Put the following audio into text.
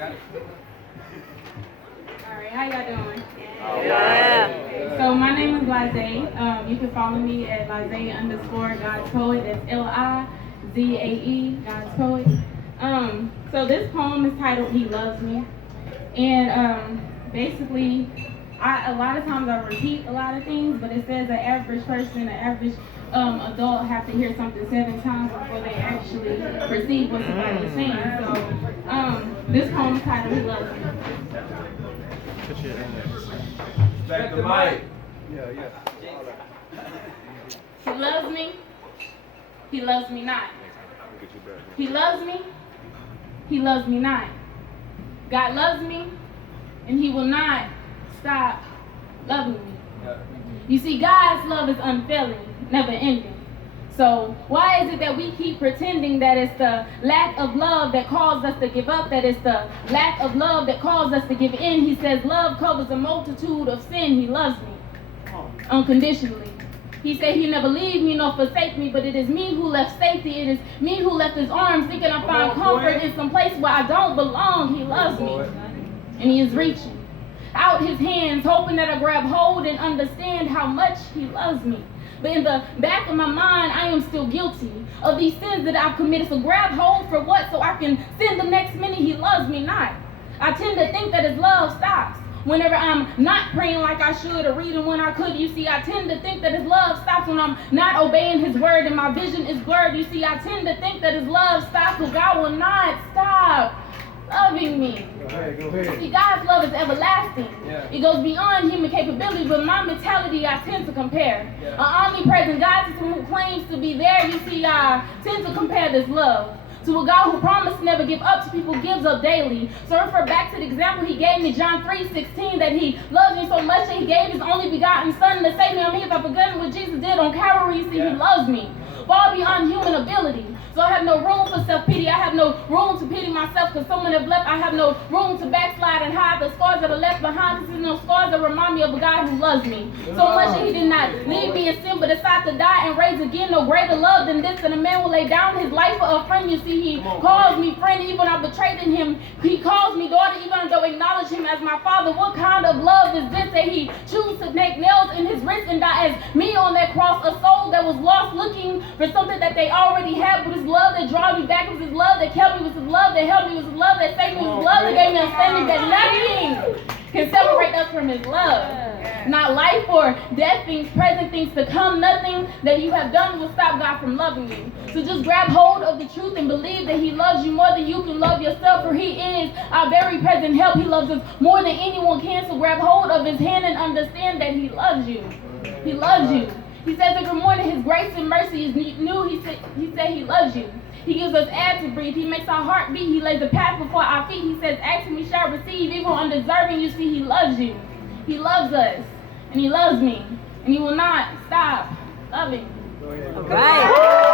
Alright, how y'all doing? Yeah. So my name is Lizae. You can follow me at Lizae_God's Poet. That's Lizae, God's Poet. So this poem is titled He Loves Me. And basically, a lot of times I repeat a lot of things, but it says an average person, an average adult have to hear something 7 times before they actually receive what somebody is saying. So this poem is titled He Loves Me. Back the mic. He loves me. He loves me not. He loves me. He loves me not. God loves me, and He will not stop loving me. You see, God's love is unfailing, never ending. So why is it that we keep pretending that it's the lack of love that caused us to give up, that it's the lack of love that caused us to give in? He says love covers a multitude of sin. He loves me unconditionally. He said He never leave me nor forsake me, but it is me who left safety. It is me who left His arms, thinking I find comfort in some place where I don't belong. He loves me, and He is reaching out His hands, hoping that I grab hold and understand how much He loves me. But in the back of my mind, I am still guilty of these sins that I've committed. So grab hold for what? So I can sin the next minute. He loves me not. I tend to think that His love stops whenever I'm not praying like I should or reading when I could. You see, I tend to think that His love stops when I'm not obeying His word and my vision is blurred. You see, I tend to think that His love stops, but God will not stop loving me. Go ahead. See, God's love is everlasting. It goes beyond human capability, but my mentality, I tend to compare. An omnipresent God to someone who claims to be there, you see, I tend to compare this love to a God who promised to never give up to people who gives up daily. So refer back to the example He gave me, John 3:16, that He loves me so much that He gave His only begotten Son to save me. I mean, if I've forgotten what Jesus did on Calvary, you see, He loves me far beyond human ability. So I have no room for self-pity. I have no room to pity myself because someone have left. I have no room to backslide and hide the scars that are left behind. This is no scars that remind me of a God who loves me so much that He did not leave me in sin, but decided to die and raise again. No greater love than this, that a man will lay down his life for a friend. You see, He calls me friend even when I betrayed in Him. He calls me daughter even though I acknowledge Him as my Father. What kind of love is this that He chooses to make nails in His wrist and die as me on that cross, a soul that was lost looking for something that they already had, but His love that draw me back, was His love that kept me, was His love that helped me, was His love that saved me, was His love that gave me understanding that nothing can separate us from His love. Not life or death, things present, things to come, nothing that you have done will stop God from loving you. So just grab hold of the truth and believe that He loves you more than you can love yourself, for He is our very present help. He loves us more than anyone can, so grab hold of His hand and understand that He loves you. He loves you. He says every morning His grace and mercy is new. He said He loves you. He gives us air to breathe. He makes our heart beat. He lays the path before our feet. He says, ask and we shall receive. Even undeserving, you see, He loves you. He loves us. And He loves me. And He will not stop loving. All right.